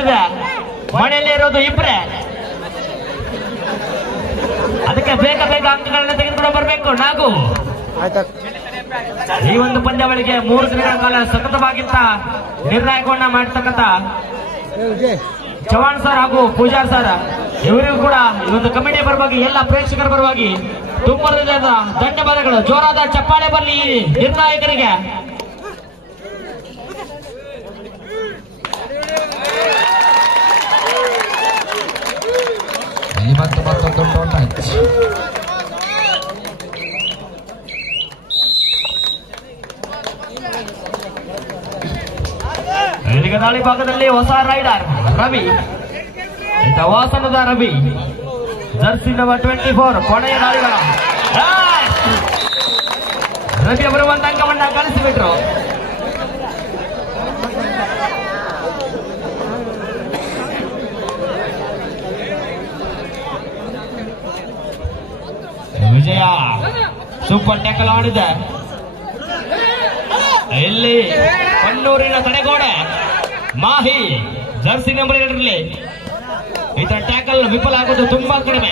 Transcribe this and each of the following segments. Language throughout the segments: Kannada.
ಸೋಲಿದೆ. ಮನೆಯಲ್ಲಿ ಇರೋದು ಇಬ್ರೆ, ಅದಕ್ಕೆ ಬೇಗ ಬೇಗ ಅಂಕಗಳನ್ನ ತೆಗೆದುಕೊಂಡು ಬರಬೇಕು. ನಾಗು ಈ ಒಂದು ಪಂದ್ಯಾವಳಿಗೆ 3 ದಿನಗಳ ಕಾಲ ಸತತವಾಗಿಂತ ನಿರ್ಣಾಯಕವನ್ನ ಮಾಡತಕ್ಕಂತ ಚವಾಣ್ ಸರ್ ಹಾಗೂ ಪೂಜಾರ್ ಸರ್ ಇವರಿಗೂ ಕೂಡ ಈ ಒಂದು ಕಮಿಟಿ ಪರವಾಗಿ ಎಲ್ಲ ಪ್ರೇಕ್ಷಕರ ಪರವಾಗಿ ತುಂಬ ಧನ್ಯವಾದಗಳು. ಜೋರಾದ ಚಪ್ಪಾಳೆ ಬರಲಿ ನಿರ್ಣಾಯಕರಿಗೆ. ಈಗ ದಾಳಿ ಭಾಗದಲ್ಲಿ ಹೊಸ ರೈಡರ್ ರವಿ, ವಾಸನದ ರವಿ, ಜರ್ಸಿ ನಂಬರ್ 24 ಕೊನೆಯ ದಾಳಿಗಳ ರವಿ ಅವರು ಒಂದು ಅಂಕವನ್ನ ಗಳಿಸಿಬಿಟ್ರು. ವಿಜಯ ಸೂಪರ್ ಟ್ಯಾಕಲ್ ಆಡಿದೆ. ಇಲ್ಲಿ ಕಣ್ಣೂರಿನ ತಡೆಗೋಡೆ ಮಾಹಿ ಜರ್ಸಿ ನಂಬರ್ 2 ಇದರ ಟ್ಯಾಕಲ್ ವಿಫಲ ಆಗೋದು ತುಂಬಾ ಕಡಿಮೆ.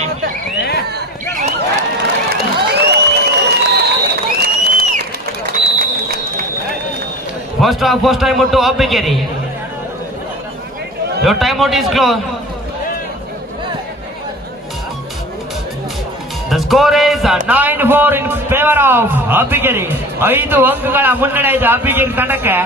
First time to Abbigeri. Your time out is closed. The score is 9-4 in favor of Abbigeri. 5 ಅಂಕಗಳ ಮುನ್ನಡೆ ಇದೆ ಅಬ್ಬಿಗೇರಿ ತಂಡಕ್ಕೆ.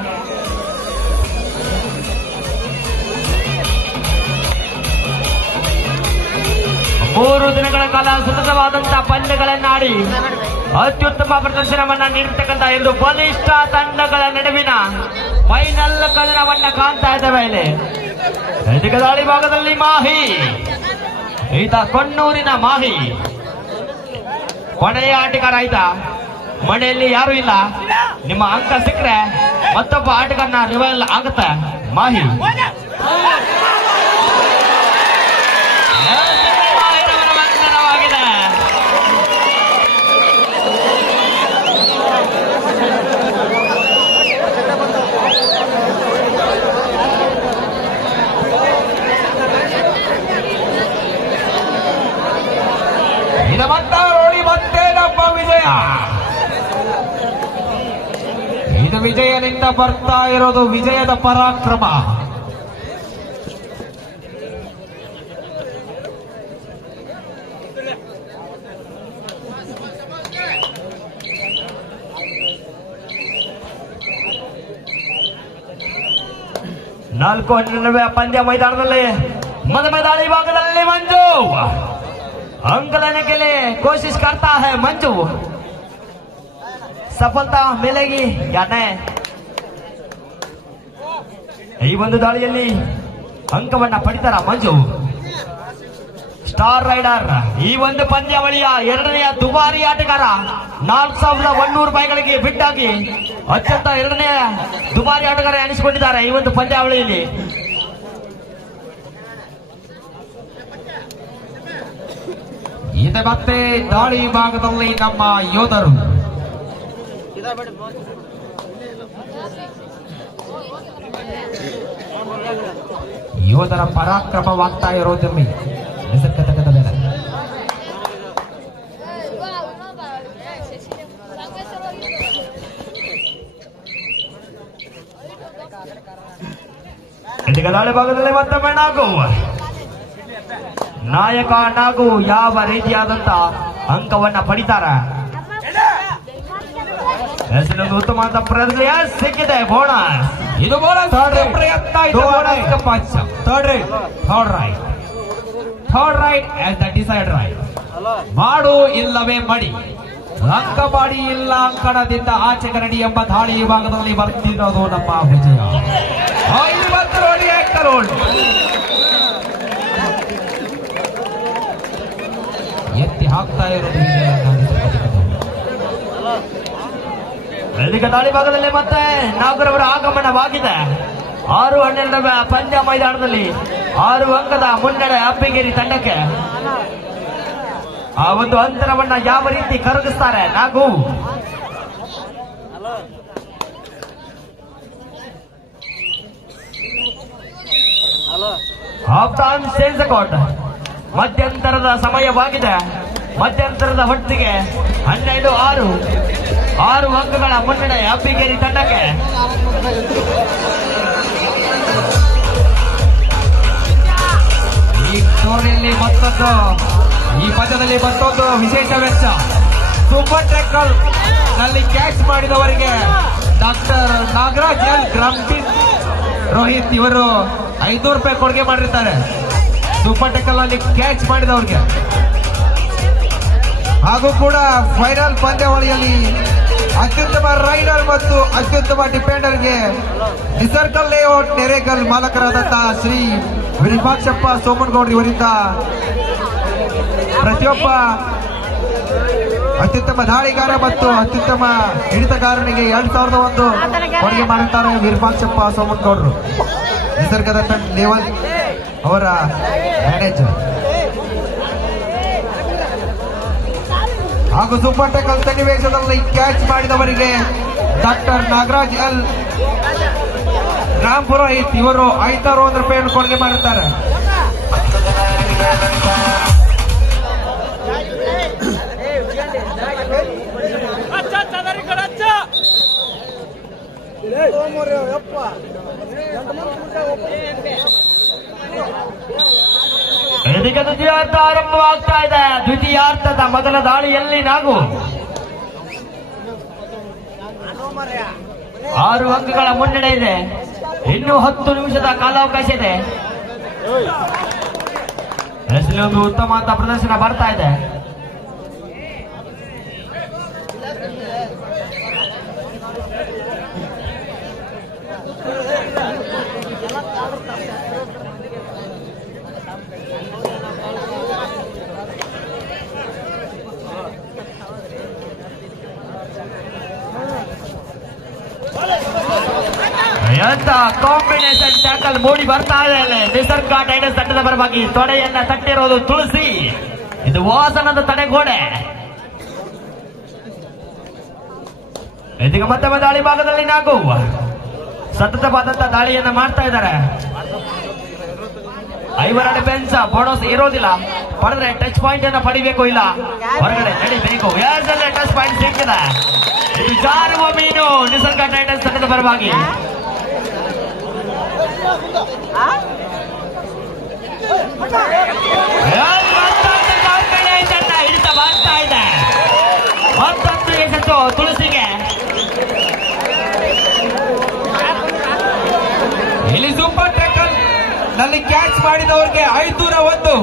ಮೂರು ದಿನಗಳ ಕಾಲ ಸತತವಾದಂತಹ ಪಂದ್ಯಗಳನ್ನಾಡಿ ಅತ್ಯುತ್ತಮ ಪ್ರದರ್ಶನವನ್ನ ನೀಡಿರ್ತಕ್ಕಂಥ 2 ಬಲಿಷ್ಠ ತಂಡಗಳ ನಡುವಿನ ಫೈನಲ್ ಕದನವನ್ನ ಕಾಣ್ತಾ ಇದ್ದೇವೆ. ಇಲ್ಲಿ ಇದೀಗ ದಾಳಿ ಭಾಗದಲ್ಲಿ ಮಾಹಿ, ಈತ ಕೊಣ್ಣೂರಿನ ಮಾಹಿ ಕೊನೆಯ ಆಟಗಾರ. ಈತ ಮನೆಯಲ್ಲಿ ಯಾರು ಇಲ್ಲ, ನಿಮ್ಮ ಅಂಕ ಸಿಕ್ಕರೆ ಮತ್ತೊಬ್ಬ ಆಟಗಾರನ ರಿವೈಲ್ ಆಗುತ್ತೆ. ಮಾಹಿ ವಿಜಯ. ಇದು ವಿಜಯನಿಂದ ಬರ್ತಾ ಇರೋದು ವಿಜಯದ ಪರಾಕ್ರಮ. ನಾಲ್ಕು ಪಂದ್ಯ ಮೈದಾನದಲ್ಲಿ ಮೊದಲ ದಾಳಿ ಭಾಗದಲ್ಲಿ ಮಂಜು अंक लेने के लिए कोशिश करता है मंजू. सफलता मिलेगी या नहीं? ಈ ಒಂದು ದಾಳಿಯಲ್ಲಿ ಅಂಕವನ್ನ ಪಡಿತಾರ ಮಂಜು. ಸ್ಟಾರ್ ರೈಡರ್ ಈ ಒಂದು ಪಂದ್ಯಾವಳಿಯ 2ನೇ ದುಬಾರಿ ಆಟಗಾರ. 4100 ರೂಪಾಯಿಗಳಿಗೆ ಬಿಟ್ಟಾಗಿ ಅತ್ಯಂತ 2ನೇ ದುಬಾರಿ ಆಟಗಾರ ಎನಿಸಿಕೊಂಡಿದ್ದಾರೆ ಈ ಒಂದು ಪಂದ್ಯಾವಳಿಯಲ್ಲಿ. ಇದೆ ಮತ್ತೆ ದಾಳಿ ಭಾಗದಲ್ಲಿ ನಮ್ಮ ಯೋಧರು. ಯೋಧರ ಪರಾಕ್ರಮವಾಗ್ತಾ ಇರೋದಮ್ಮಿ ನಿಸರ್ಗತಕ್ಕದ ಬೇಡ. ಇದೀಗ ದಾಳಿ ಭಾಗದಲ್ಲಿ ಮತ್ತೊಮ್ಮೆ ನಾಗು. ನಾಯಕ ನಾಗು ಯಾವ ರೀತಿಯಾದಂತ ಅಂಕವನ್ನ ಪಡಿತಾರ? ಉತ್ತಮವಾದ ಪ್ರಯತ್ನ ಸಿಕ್ಕಿದೆ. ಬೋನಸ್. ಇದು ಬೋನಸ್ ಪ್ರಯತ್ನ. Third right as the decide right. ಮಾಡು ಇಲ್ಲವೇ ಮಡಿ, ಅಂಕ ಮಾಡಿ ಇಲ್ಲ ಅಂಕಣದಿಂದ ಆಚೆ ಕರಡಿ ಎಂಬ ದಾಳಿ ವಿಭಾಗದಲ್ಲಿ ಬರ್ತಿರೋದು ನಮ್ಮ ವಿಜಯ. 50 ಕರೋಡ್ ಎತ್ತಿ ಹಾಕ್ತಾ ಇರೋದು ಇದೀಗ ದಾಳಿ ಭಾಗದಲ್ಲಿ ಮತ್ತೆ ನಾಗರವರ ಆಗಮನವಾಗಿದೆ. 6-12 ಪಂದ್ಯ ಮೈದಾನದಲ್ಲಿ 6 ಅಂಕದ ಮುನ್ನಡೆ ಅಬ್ಬಿಗೇರಿ ತಂಡಕ್ಕೆ. ಆ ಒಂದು ಅಂತರವನ್ನ ಯಾವ ರೀತಿ ಕರಗಿಸ್ತಾರೆ Nagu? Half time change account. ಮಧ್ಯಂತರದ ಸಮಯವಾಗಿದೆ. ಮಧ್ಯಂತರದ ಹೊತ್ತಿಗೆ 12-6 ಅಂಕಗಳ ಮುನ್ನಡೆ ಅಬ್ಬಿಗೇರಿ ತಂಡಕ್ಕೆ. ಈ ಟೂರ್ನಿಯಲ್ಲಿ ಈ ಪಂದ್ಯದಲ್ಲಿ ಮತ್ತೊಂದು ವಿಶೇಷ ವೆಚ್ಚ. ಸೂಪರ್ ಟ್ಯಾಕಲ್ ನಲ್ಲಿ ಕ್ಯಾಚ್ ಮಾಡಿದವರಿಗೆ ಡಾಕ್ಟರ್ ನಾಗರಾಜ್ ಎಲ್ ಗ್ರಾಂಪಿನ್ ರೋಹಿತ್ ಇವರು 500 ರೂಪಾಯಿ ಕೊಡುಗೆ ಮಾಡಿರ್ತಾರೆ. ಸೂಪರ್ ಟ್ಯಾಕಲ್ ನಲ್ಲಿ ಕ್ಯಾಚ್ ಮಾಡಿದವರಿಗೆ. ಹಾಗೂ ಕೂಡ ಫೈನಲ್ ಪಂದ್ಯಾವಳಿಯಲ್ಲಿ ಅತ್ಯುತ್ತಮ ರೈಡರ್ ಮತ್ತು ಅತ್ಯುತ್ತಮ ಡಿಫೆಂಡರ್ಗೆ ನಿಸರ್ಗಲ್ ಲೇಔಟ್ ನೆರೆಗಲ್ ಮಾಲಕರಾದಂತಹ ಶ್ರೀ ವಿರೂಪಾಕ್ಷಪ್ಪ ಸೋಮನಗೌಡ ಇವರಿಂದ ಪ್ರತಿಯೊಬ್ಬ ಅತ್ಯುತ್ತಮ ದಾಳಿಗಾರ ಮತ್ತು ಅತ್ಯುತ್ತಮ ಹಿಡಿತಗಾರನಿಗೆ 2001 ಕೊಡುಗೆ ಮಾಡುತ್ತಾರೆ ವಿರೂಪಾಕ್ಷಪ್ಪ ಸೋಮನಗೌಡರು, ನಿಸರ್ಗದ ಲೇವಲ್ ಅವರ ಮ್ಯಾನೇಜರ್. ಹಾಗೂ ಸೂಪರ್ ಟ್ಯಾಕಲ್ ಸನ್ನಿವೇಶದಲ್ಲಿ ಕ್ಯಾಚ್ ಮಾಡಿದವರಿಗೆ ಡಾಕ್ಟರ್ ನಾಗರಾಜ್ ಎಲ್ ರಾಮ್ ಪುರೋಹಿತ್ ಇವರು 501 ರೂಪಾಯಿಯನ್ನು ಕೊಡುಗೆ ಮಾಡುತ್ತಾರೆ. ಇದೀಗ ದ್ವಿತೀಯಾರ್ಧ ಆರಂಭವಾಗ್ತಾ ಇದೆ. ದ್ವಿತೀಯಾರ್ಧದ ಮೊದಲ ದಾಳಿಯಲ್ಲಿ ನಾವು 6 ಅಂಕಗಳ ಮುನ್ನಡೆ ಇದೆ. ಇನ್ನು 10 ನಿಮಿಷದ ಕಾಲಾವಕಾಶ ಇದೆ. ಒಂದು ಉತ್ತಮ ಅಂತ ಪ್ರದರ್ಶನ ಬರ್ತಾ ಇದೆ. ಎಂತ ಕಾಂಬಿನೇಷನ್ ಟ್ಯಾಕಲ್ ಮೂಡಿ ಬರ್ತಾ ಇದೆ. ನಿಸರ್ಗ ಟೈಟನ್ಸ್ ತಂಡದ ಪರವಾಗಿ ತೊಡೆಯನ್ನ ತಟ್ಟಿರೋದು ತುಳಸಿ. ಇದು ವಾಸನದ ತಡೆಗೋಡೆ. ಇದೀಗ ಮತ್ತೊಮ್ಮೆ ದಾಳಿ ಭಾಗದಲ್ಲಿ ನಾವು ಸತತವಾದಂತಹ ದಾಳಿಯನ್ನ ಮಾಡ್ತಾ ಇದ್ದಾರೆ. 5 ಡಿಫೆನ್ಸ್ ಬೋನಸ್ ಇರೋದಿಲ್ಲ. ಪಡೆದ್ರೆ ಟಚ್ ಪಾಯಿಂಟ್ ಅನ್ನ ಪಡಿಬೇಕು, ಇಲ್ಲ ಹೊರಗಡೆ ನಡಿಬೇಕು. ಟಚ್ ಪಾಯಿಂಟ್ ಸಿಕ್ಕಿದೆ. ಇದು ಜಾರುವ ಮೀನು ನಿಸರ್ಗ ಟೈಟನ್ಸ್ ತಂಡದ ಪರವಾಗಿ. ಹಿಡಿತ ಬರ್ತಾ ಇದೆ. ಮತ್ತೊಂದು ಯಶಸ್ಸು ತುಳಸಿಗೆ. ಇಲ್ಲಿ ಸೂಪರ್ ಟ್ಯಾಕಲ್ ನಲ್ಲಿ ಕ್ಯಾಚ್ ಮಾಡಿದವರಿಗೆ 501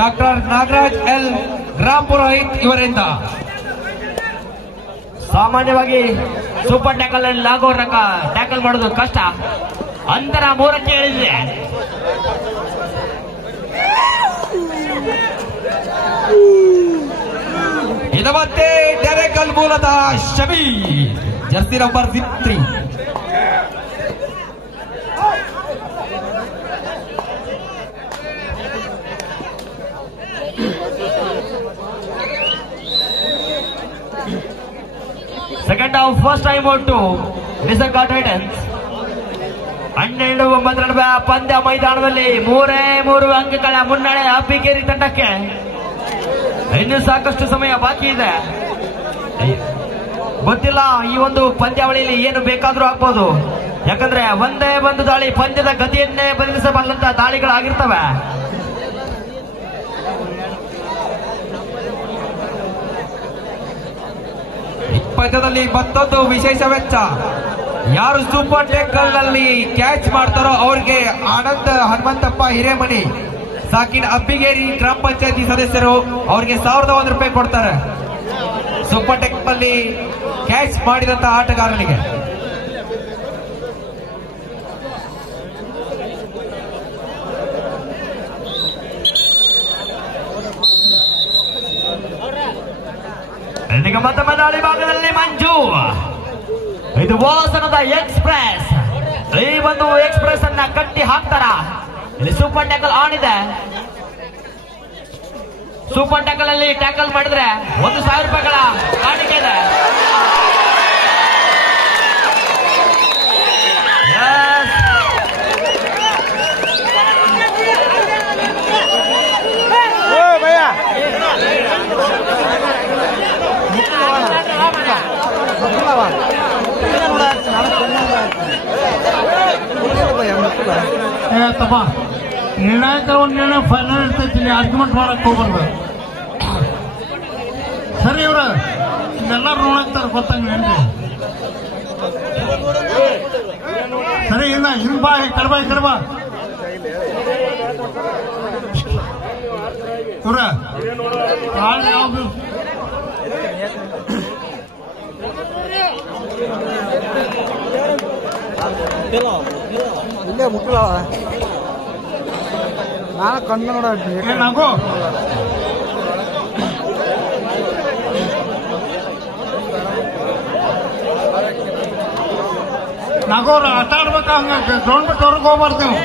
ಡಾಕ್ಟರ್ ನಾಗರಾಜ್ ಎಲ್ ರಾಮ್ ಪುರೋಹಿತ್ ಇವರಿಂದ. ಸಾಮಾನ್ಯವಾಗಿ ಸೂಪರ್ ಟ್ಯಾಕಲ್ ಅಲ್ಲಿ ಲಾಗೋರ್ನ ಟ್ಯಾಕಲ್ ಮಾಡೋದು ಕಷ್ಟ. ಅಂತರ 3ಕ್ಕೆ ಇಳಿದಿದೆ. ಇದು ಮತ್ತೆ ನೆರೆಗಲ್ ಮೂಲದ Shami, Jersey number 3. Second half first time out ನಿಸರ್ಗ ಟೈಟನ್ಸ್. 12-9 ನಡುವೆ ಪಂದ್ಯ ಮೈದಾನದಲ್ಲಿ 3 ಅಂಕಗಳ ಮುನ್ನಡೆ ಅಬ್ಬಿಗೇರಿ ತಂಡಕ್ಕೆ. ಇನ್ನು ಸಾಕಷ್ಟು ಸಮಯ ಬಾಕಿ ಇದೆ. ಗೊತ್ತಿಲ್ಲ ಈ ಒಂದು ಪಂದ್ಯಾವಳಿಯಲ್ಲಿ ಏನು ಬೇಕಾದ್ರೂ ಆಗ್ಬೋದು. ಯಾಕಂದ್ರೆ ಒಂದೇ ಒಂದು ದಾಳಿ ಪಂದ್ಯದ ಗತಿಯನ್ನೇ ಬದಲಿಸಬಲ್ಲಂತ ದಾಳಿಗಳಾಗಿರ್ತವೆ. ಪಂದ್ಯದಲ್ಲಿ ಮತ್ತೊಂದು ವಿಶೇಷ ವೆಚ್ಚ. ಯಾರು ಸೂಪರ್ ಟ್ಯಾಕಲ್ ನಲ್ಲಿ ಕ್ಯಾಚ್ ಮಾಡ್ತಾರೋ ಅವ್ರಿಗೆ ಆನಂದ್ ಹನುಮಂತಪ್ಪ ಹಿರೇಮನಿ, ಸಾಕಿನ್ ಅಬ್ಬಿಗೇರಿ ಗ್ರಾಮ ಪಂಚಾಯತಿ ಸದಸ್ಯರು ಅವ್ರಿಗೆ 1001 ರೂಪಾಯಿ ಕೊಡ್ತಾರೆ. ಸೂಪರ್ ಟ್ಯಾಕಲ್ ನಲ್ಲಿ ಕ್ಯಾಚ್ ಮಾಡಿದಂತ ಆಟಗಾರನಿಗೆ. ಮತ್ತೊಮ್ಮೆ ದಾಳಿ ಭಾಗದಲ್ಲಿ ಮಂಜು. ಇದು ವಾಸನದ ಎಕ್ಸ್ಪ್ರೆಸ್. ಈ ಒಂದು ಎಕ್ಸ್ಪ್ರೆಸ್ ಅನ್ನ ಕಟ್ಟಿ ಹಾಕ್ತಾರ. ಇಲ್ಲಿ ಸೂಪರ್ ಟ್ಯಾಕಲ್ ಆನ್ ಇದೆ. ಸೂಪರ್ ಟ್ಯಾಕಲ್ ಅಲ್ಲಿ ಟ್ಯಾಕಲ್ ಮಾಡಿದ್ರೆ 1,000 ರೂಪಾಯಿಗಳ ಕಾಣಿಕೆ ಇದೆ. ತಮ್ಮ ನಿರ್ಣಾಯಕ ಒಂದು ನಿರ್ಣಯ ಫೈನಲ್ ಇರ್ತೈತಿ, ಆರ್ಗ್ಯುಮೆಂಟ್ ಮಾಡಕ್ ಹೋಗ್ಬಾರ್ದು. ಸರಿ ಇವ್ರ ಎಲ್ಲಾರು ನೋಡಕ್ತಾರ ಗೊತ್ತಂಗೇನ್ರಿ? ಸರಿ ಇಲ್ಲ ಹಿಂದ್ ಬಾ, ಕಡ್ಬಾ ಕಡ್ಬಾ ಇವ್ರ ಯಾವ್ದು ಇಲ್ಲೇ ಮುಕ್ಕಳ ನಾನು ಕಣ್ಣು ನೋಡ ನಾಗು ನಾಗೋರು ಆಟ ಆಡ್ಬೇಕ, ಹಂಗ ಗ್ರೌಂಡ್ ಬಿಟ್ಟು ಹೊರಗೆ ಹೋಗ್ಬಾರ್ದು ನೀವು.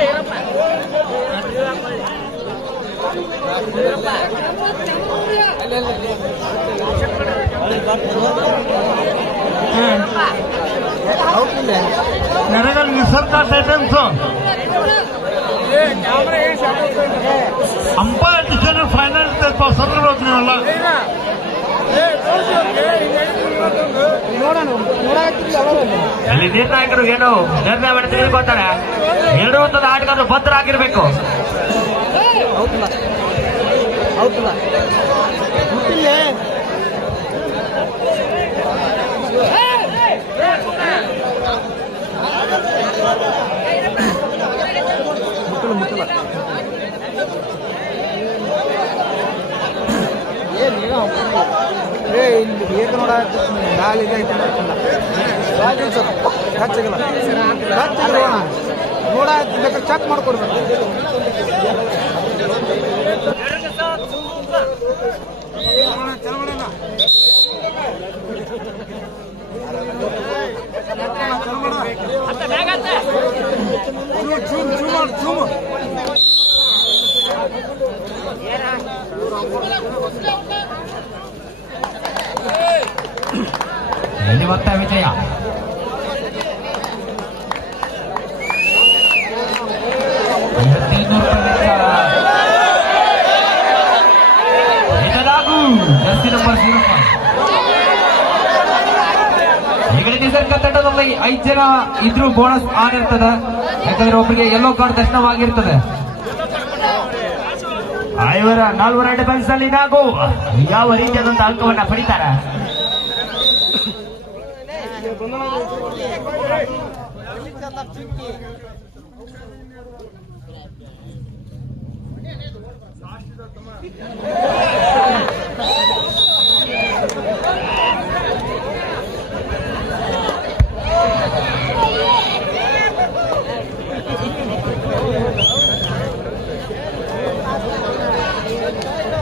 ನೆರೆಗಲ್ ನಿಸರ್ಗ ಟೈಟನ್ಸ್ ಅಂಪೈರ್ ಡಿಸಿಷನ್ ಫೈನಲ್ ಇರ್ತೈತೆ ಸದ್ರ ನೀವೆಲ್ಲ. ಅಲ್ಲಿ ನಿರ್ಣಾಯಕರು ಏನು ನಿರ್ಣಯವನ್ನು ತೆಗೆದುಕೊಳ್ತಾರೆ. ಎರಡು ಹೊತ್ತದ ಆಟಗಾರರು ಭದ್ರಾಗಿರ್ಬೇಕು. ಏಕ ನೋಡ ನಾಳೆ ಖರ್ಚಾಗಿಲ್ಲ ನೋಡ ಬೇಕಾದ್ರೆ ಚೆಕ್ ಮಾಡ್ಕೊಡ್ಬೇಕು. ಇಲ್ಲಿ ಬರ್ತಾ ವಿಜಯ. ಈಗ ನಿಸರ್ಗ ತಂಡದಲ್ಲಿ 5 ಜನ ಇದ್ರೂ ಬೋನಸ್ ಆನ್ ಇರ್ತದೆ. ಯಾಕಂದ್ರೆ ಒಬ್ಬರಿಗೆ ಯೆಲ್ಲೋ ಕಾರ್ಡ್ ದರ್ಶನವಾಗಿರ್ತದೆ. ಇವರ 4 ಡಿಫೆನ್ಸ್ ಅಲ್ಲಿ ನಾವು ಯಾವ ರೀತಿಯಾದಂತ ಅಂಕವನ್ನ ಪಡಿತಾರೆ?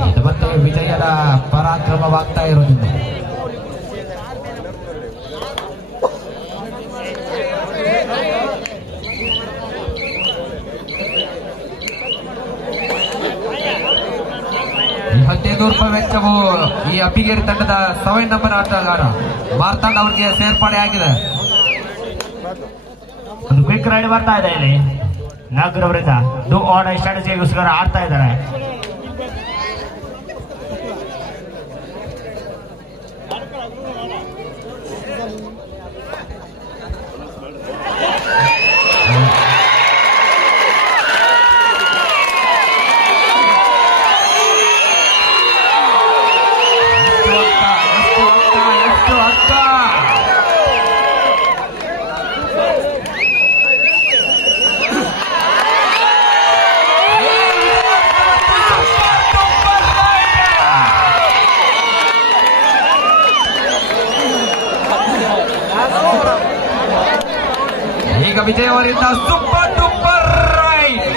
ಇದು ಮತ್ತೆ ವಿಜಯದ ಪರಾಕ್ರಮವಾಗ್ತಾ ಇರೋದ್ರಿಂದ ₹15,000 ವೆಚ್ಚವು ಈ ಅಬ್ಬಿಗೇರಿ ತಂಡದ 7 ನಂಬರ್ ಆಟಗಾರ ಮಾರ್ತಾಂಡ್ ಅವರಿಗೆ ಸೇರ್ಪಡೆ ಆಗಿದೆ. ಒಂದು ಕ್ವಿಕ್ ರೈಡ್ ಬರ್ತಾ ಇದೆ ಇಲ್ಲಿ ನಾಗರ್ ಅವರಿಂದ. ಡೂ ಆರ್ ಡೈ ಸ್ಟ್ರಾಟಜಿಗೋಸ್ಕರ ಆಡ್ತಾ ಇದ್ದಾರೆ. ಈಗ ವಿಜಯ್ ಅವರಿಂದ ಸೂಪರ್ ಡೂಪರ್ ರೈಟ್.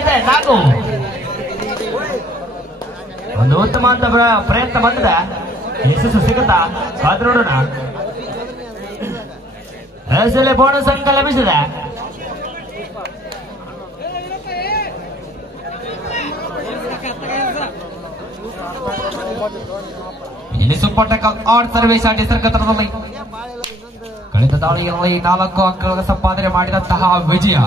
ಇದೆ ನಾಲ್ಕು ಒಂದು ಉತ್ತಮ ಅಂತ ಪ್ರಯತ್ನ ಬಂದಿದೆ. ಯಶಸ್ಸು ಸಿಗುತ್ತಾ ಕಾದು ನೋಡೋಣ. ಬೋನಸ್ ಅಂಕ ಲಭಿಸಿದೆ. ಇಲ್ಲಿ ಸೂಪರ್ ಟೆಕಲ್ ಆಡ್ ಸರ್ವೇಶ್ ನಿಸರ್ಗ ತಂಡದಲ್ಲಿ ಕಳೆದ ದಾಳಿಯಲ್ಲಿ 4 ಅಂಕಗಳ ಸಂಪಾದನೆ ಮಾಡಿದಂತಹ ವಿಜಯ.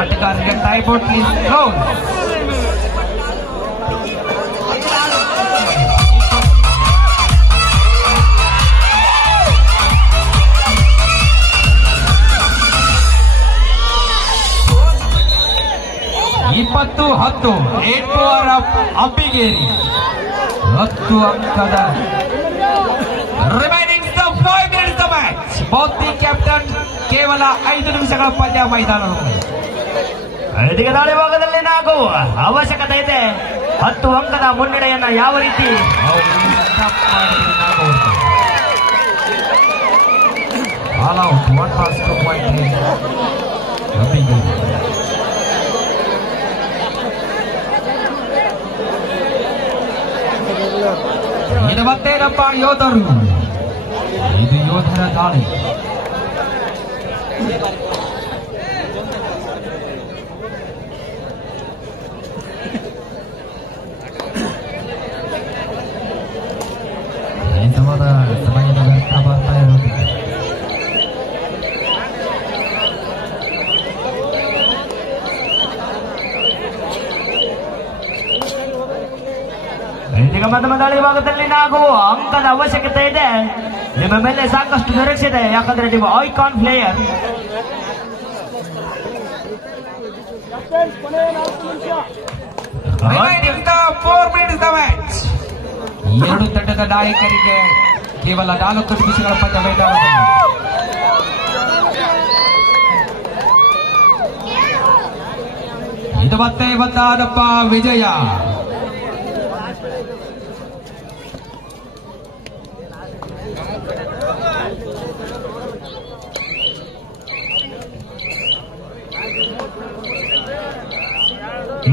ಆಟಗಾರರಿಗೆ ಟೈಮ್ಔಟ್ ಈಸ್ ಕ್ಲೋಸ್. ಇಪ್ಪತ್ತು 10 8 ಅಬ್ಬಿಗೇರಿ 10 ಅಂಕದ ರಿಮೈನಿಂಗ್ 5 ಮಿನಿಟ್ಸ್ ದ ಮ್ಯಾಚ್. ಬೌದ್ಧಿ ಕ್ಯಾಪ್ಟನ್ ಕೇವಲ 5 ನಿಮಿಷಗಳ ಪಂದ್ಯ ಮೈದಾನದಲ್ಲಿ. ಇದೀಗ ದಾಳಿ ಭಾಗದಲ್ಲಿ ನಾವು ಅವಶ್ಯಕತೆ ಇದೆ. 10 ಅಂಕದ ಮುನ್ನಡೆಯನ್ನ ಯಾವ ರೀತಿ all out 1 pass 2 point Abbigeri. ಇದು ಮತ್ತೇನಪ್ಪ ಯೋಧರು, ಇದು ಯೋಧರ ದಾಳಿ. ಸಮಯದ ವ್ಯರ್ಥ ಬರ್ತಾ ಇರೋದು. ಇದೀಗ ಮಧ್ಯಮ ದಾಳಿ ಭಾಗದಲ್ಲಿ ನಾವು ಅಂಕದ ಅವಶ್ಯಕತೆ ಇದೆ. ನಿಮ್ಮ ಮೇಲೆ ಸಾಕಷ್ಟು ನಿರೀಕ್ಷೆ ಇದೆ, ಯಾಕಂದ್ರೆ ನೀವು ಐಕಾನ್ ಪ್ಲೇಯರ್. ಎರಡು ತಂಡದ ನಾಯಕರಿಗೆ ಕೇವಲ 4 ನಿಮಿಷಗಳ ಪಂದ್ಯ ಮೈದಾನದಲ್ಲಿ. ಇದು ಮತ್ತೆ ಬಂದಾದಪ್ಪ ವಿಜಯ.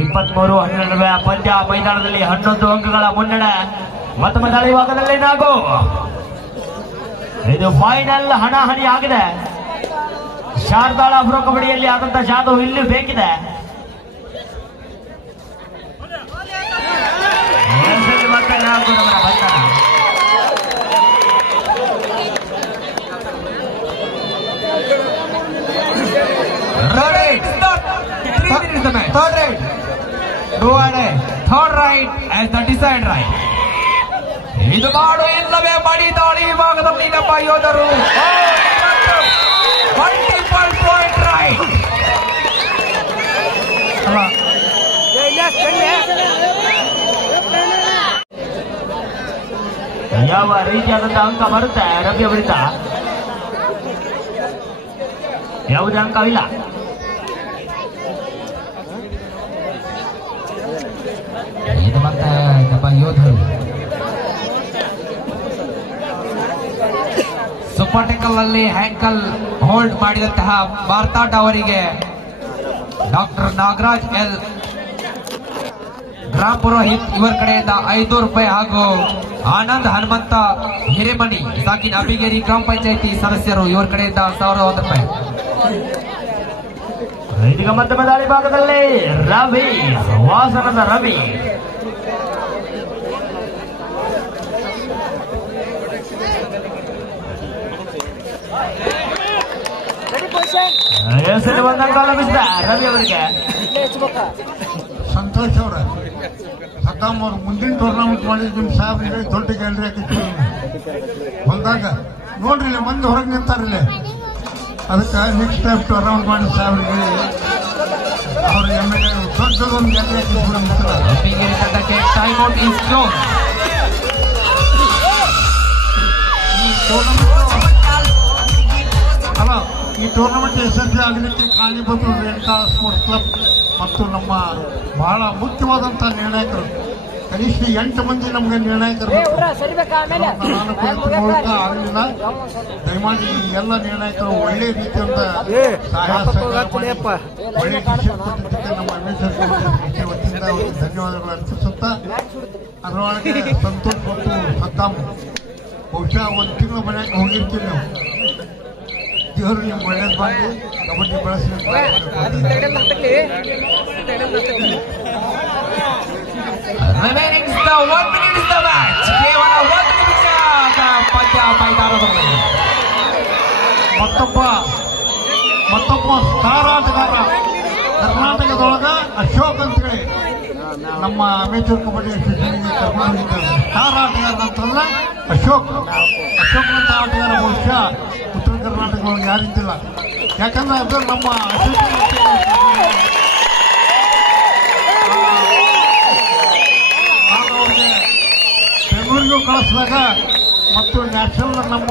ಇಪ್ಪತ್ಮೂರು 12 ಪಂದ್ಯ ಮೈದಾನದಲ್ಲಿ 11 ಅಂಕಗಳ ಮುನ್ನಡೆ. ಮತ್ತೊಮ್ಮೆ ದಾಳಿ ಭಾಗದಲ್ಲಿ ನಾವು ಇದು ಫೈನಲ್ ಹಣಾಹಣಿ ಆಗಿದೆ. ಶಾರದಾಳ ಪ್ರೊ ಕಬಡ್ಡಿಯಲ್ಲಿ ಆದಂತ ಜಾದು ಇಲ್ಲಿ ಬೇಕಿದೆ. ಮತ್ತೆ ನಾವು third right as the decide right. ಇದು ಮಾಡು ಇಲ್ಲವೇ ಮಡಿ ದಾಳಿ ವಿಭಾಗದಲ್ಲಿ ನಮ್ಮ ಯೋಧರು ಮಲ್ಟಿಪಲ್ ಪಾಯಿಂಟ್ ರೈಟ್. ಯಾವ ರೀತಿಯಾದಂತಹ ಅಂಕ ಬರುತ್ತೆ ರವಿ ಅವರಿಂದ? ಯಾವುದೇ ಅಂಕವಿಲ್ಲ. ಇದು ಮತ್ತೆ ನಮ್ಮ ಯೋಧರು ಸೂಪರ್ ಟೆಕಲ್ ನಲ್ಲಿ ಹ್ಯಾಂಕಲ್ ಹೋಲ್ಡ್ ಮಾಡಿದಂತಹ ಮಾರ್ತಾಂಡ್ ಅವರಿಗೆ ಡಾಕ್ಟರ್ ನಾಗರಾಜ್ ಎಲ್ ಗ್ರಾಮ ಪುರೋಹಿತ್ ಇವರ ಕಡೆಯಿಂದ 500 ರೂಪಾಯಿ ಹಾಗೂ ಆನಂದ್ ಹನುಮಂತ ಹಿರೇಮಣಿ ಸಾಕಿನ ಅಬ್ಬಿಗೇರಿ ಗ್ರಾಮ ಪಂಚಾಯಿತಿ ಸದಸ್ಯರು ಇವರ ಕಡೆಯಿಂದ 1001 ರೂಪಾಯಿ. ಇದೀಗ ಮಧ್ಯಮ ದಾಳಿ ಭಾಗದಲ್ಲಿ ರವಿ ವಾಸನದ ರವಿ ಒಂದಂಕ ಲಭಿಸಿದ ರವಿ ಅವರಿಗೆ. ಸಂತೋಷ್ ಅವರ ಸದ್ದಾಮ್ ಅವ್ರು ಮುಂದಿನ ಟೂರ್ನಮೆಂಟ್ ಮಾಡಿದ್ರು ಸಾಹೇಬ್ರಿಗೆ ದೊಡ್ಡ ಗ್ಯಾಲರಿ ಹಾಕಿತ್ತು ಹೊಲ್ದಾಗ ನೋಡ್ರಿ ಇಲ್ಲಿ ಮಂದಿ ಹೊರಗೆ ನಿಂತಾರಿಲ್ಲ. ಅದಕ್ಕೆ ನೆಕ್ಸ್ಟ್ ಟೈಮ್ ಟೂರ್ನಮೆಂಟ್ ಮಾಡಿ ಸಾಹೇಬ್ರಿಗೆ ಅವ್ರ MLA ದೊಡ್ಡದೊಂದು ಗ್ಯಾಲರಿ ಹಾಕಿತ್ತು. ಅಬ್ಬಿಗೇರಿ ತಂಡಕ್ಕೆ ಟೈಮ್ ಔಟ್ ಈಸ್ ಕ್ಲೋಸ್. ಅಲ್ಲ, ಈ ಟೂರ್ನಮೆಂಟ್ ಯಶಸ್ವಿ ಆಗಲಿಕ್ಕೆ ಕಾರಣೀಭೂತ ರೇಣುಕಾ ಸ್ಪೋರ್ಟ್ಸ್ ಕ್ಲಬ್ ಮತ್ತು ನಮ್ಮ ಬಹಳ ಮುಖ್ಯವಾದಂತಹ ನಿರ್ಣಾಯಕರು, ಕನಿಷ್ಠ 8 ಮಂದಿ ನಮಗೆ ನಿರ್ಣಾಯಕರು ಮೂಲಕ ಆಗಲಿಲ್ಲ. ದಯಮಾಡಿ ಈ ಎಲ್ಲ ನಿರ್ಣಾಯಕರು ಒಳ್ಳೆ ರೀತಿಯಿಂದ ಸಹಾಯ ಒಳ್ಳೆ ಡಿಸಿಷನ್ ಕೊಟ್ಟಿದ್ದಕ್ಕೆ ನಮ್ಮ ಅಡ್ಮಿನಿಸ್ಟ್ರೇಷನ್ ವತಿಯಿಂದ ಅವರಿಗೆ ಧನ್ಯವಾದಗಳು ಅರ್ಪಿಸುತ್ತಾ, ಅದರೊಳಗೆ ಸಂತೋಷ್ ಮತ್ತು ಸದ್ದಾಮ್ ಬಹುಶಃ 1 ತಿಂಗಳು ಮನೆಯಾಗ ಹೋಗಿರ್ತೀವಿ ನಾವು. ದೇವರು ನಿಮ್ಗೆ ಒಳ್ಳೇದು ಮಾಡಿ ಕಬಡ್ಡಿ ಬೆಳೆಸಬೇಕು. Remaining 1 minute is the match. ಕೇವಲ 1 ನಿಮಿಷದ ಪಂದ್ಯ ಮೈದಾನದಲ್ಲಿ. ಮತ್ತೊಬ್ಬ ಸ್ಟಾರ್ ಆಟಗಾರ ಕರ್ನಾಟಕದೊಳಗ ಅಶೋಕ್ ಅಂತೇಳಿ ನಮ್ಮ ಅಮೇಚೂರ್ ಕಬಡ್ಡಿ ಅಸೋಸಿಯೇಷನ್ಗೆ ಕರ್ಕೊಂಡು ಸ್ಟಾರ್ ಆಟಗಾರ ಅಂತಂದ್ರೆ ಅಶೋಕ್ನಂತ ಆಟಗಾರ ಬಹುಶಃ ಉತ್ತರ ಕರ್ನಾಟಕದೊಳಗೆ ಯಾರಿದ್ದಿಲ್ಲ. ಯಾಕಂದ್ರೆ ಅದು ನಮ್ಮ ಅವ್ರಿಗೆ ಬೆಂಗಳೂರಿಗೂ ಕಳಿಸಿದಾಗ ಮತ್ತು ನ್ಯಾಷನಲ್ ನಮ್ಮ